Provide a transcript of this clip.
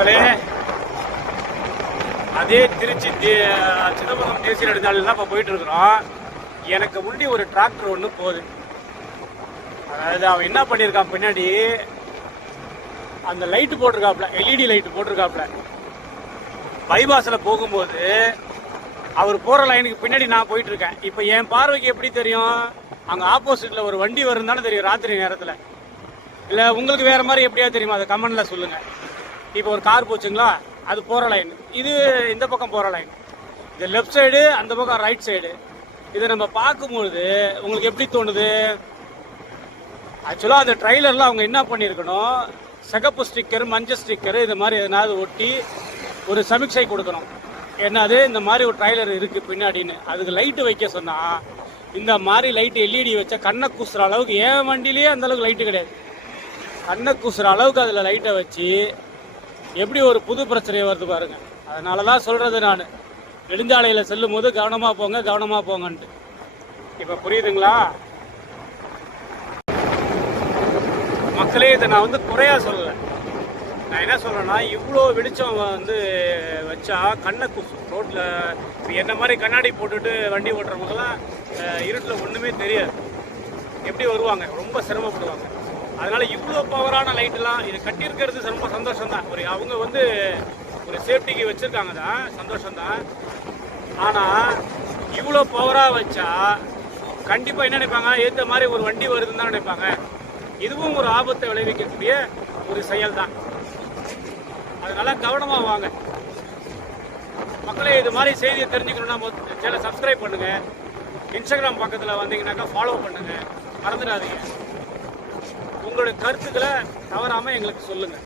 மக்களே, அதே திருச்சி சிதம்பரம் தேசிய நெடுஞ்சாலையில் தான் இப்போ போயிட்டு இருக்கிறோம். எனக்கு முன்னாடி ஒரு டிராக்டர் ஒன்று போகுது. அதாவது அவன் என்ன பண்ணியிருக்கான், பின்னாடி அந்த லைட்டு போட்டிருக்காப்புல, எல்இடி லைட்டு போட்டிருக்காப்புல. பைபாஸில் போகும்போது அவர் போகிற லைனுக்கு பின்னாடி நான் போயிட்டு இருக்கேன். இப்போ என் பார்வைக்கு எப்படி தெரியும்? அங்கே ஆப்போசிட்டில் ஒரு வண்டி வரும் தானே தெரியும் ராத்திரி நேரத்தில். இல்லை உங்களுக்கு வேறு மாதிரி எப்படியா தெரியுமா? அதை கமெண்டில் சொல்லுங்கள். இப்போ ஒரு கார் போச்சுங்களா, அது போகிற லைன், இது இந்த பக்கம் போகிற லைன், இது லெஃப்ட் சைடு, அந்த பக்கம் ரைட் சைடு. இதை நம்ம பார்க்கும்பொழுது உங்களுக்கு எப்படி தோணுது? ஆக்சுவலாக அந்த ட்ரைலரில் அவங்க என்ன பண்ணியிருக்கணும், சிகப்பு ஸ்டிக்கர், மஞ்சள் ஸ்டிக்கர், இது மாதிரி எதனாவது ஒட்டி ஒரு சமீட்சை கொடுக்கணும். என்னது, இந்த மாதிரி ஒரு ட்ரைலர் இருக்குது பின்னாடின்னு. அதுக்கு லைட்டு வைக்க சொன்னால், இந்த மாதிரி லைட்டு எல்இடி வச்சா கண்ணை கூசுகிற அளவுக்கு, ஏன் வண்டியிலேயே அந்தளவுக்கு லைட்டு கிடையாது, கண்ணை கூசுகிற அளவுக்கு அதில் லைட்டை வச்சு எப்படி ஒரு புது பிரச்சனை வருது பாருங்க. அதனால தான் சொல்கிறது, நான் நெடுஞ்சாலையில் செல்லும் போது கவனமாக போங்க, கவனமாக போங்கன்ட்டு. இப்போ புரியுதுங்களா மக்களே? இதை நான் வந்து குறையா சொல்லலை. நான் என்ன சொல்கிறேன்னா, இவ்வளோ வெளிச்சம் வந்து வச்சா கண்ணை கூசும் ரோட்டில். இப்போ என்ன மாதிரி கண்ணாடி போட்டுட்டு வண்டி ஓட்டுறவங்கலாம் இருட்டில் ஒன்றுமே தெரியாது, எப்படி வருவாங்க, ரொம்ப சிரமப்படுவாங்க. அதனால் இவ்வளோ பவரான லைட்டெல்லாம் இது கட்டியிருக்கிறது ரொம்ப சந்தோஷம்தான். அவங்க வந்து ஒரு சேஃப்டிக்கு வச்சுருக்காங்க தான், சந்தோஷம்தான். ஆனால் இவ்வளோ பவராக வச்சா கண்டிப்பாக என்ன நினைப்பாங்க, ஏற்ற மாதிரி ஒரு வண்டி வருதுன்னு தான் நினைப்பாங்க. இதுவும் ஒரு ஆபத்தை விளைவிக்கக்கூடிய ஒரு செயல் தான். அதனால கவனமாக வாங்க மக்களே. இது மாதிரி செய்தியை தெரிஞ்சுக்கணுன்னா சேனலை சப்ஸ்கிரைப் பண்ணுங்கள். இன்ஸ்டாகிராம் பக்கத்தில் வந்தீங்கன்னாக்கா ஃபாலோ பண்ணுங்கள், மறந்துடாதீங்க. உங்களுடைய கருத்துக்களை தவறாமல் எங்களுக்கு சொல்லுங்கள்.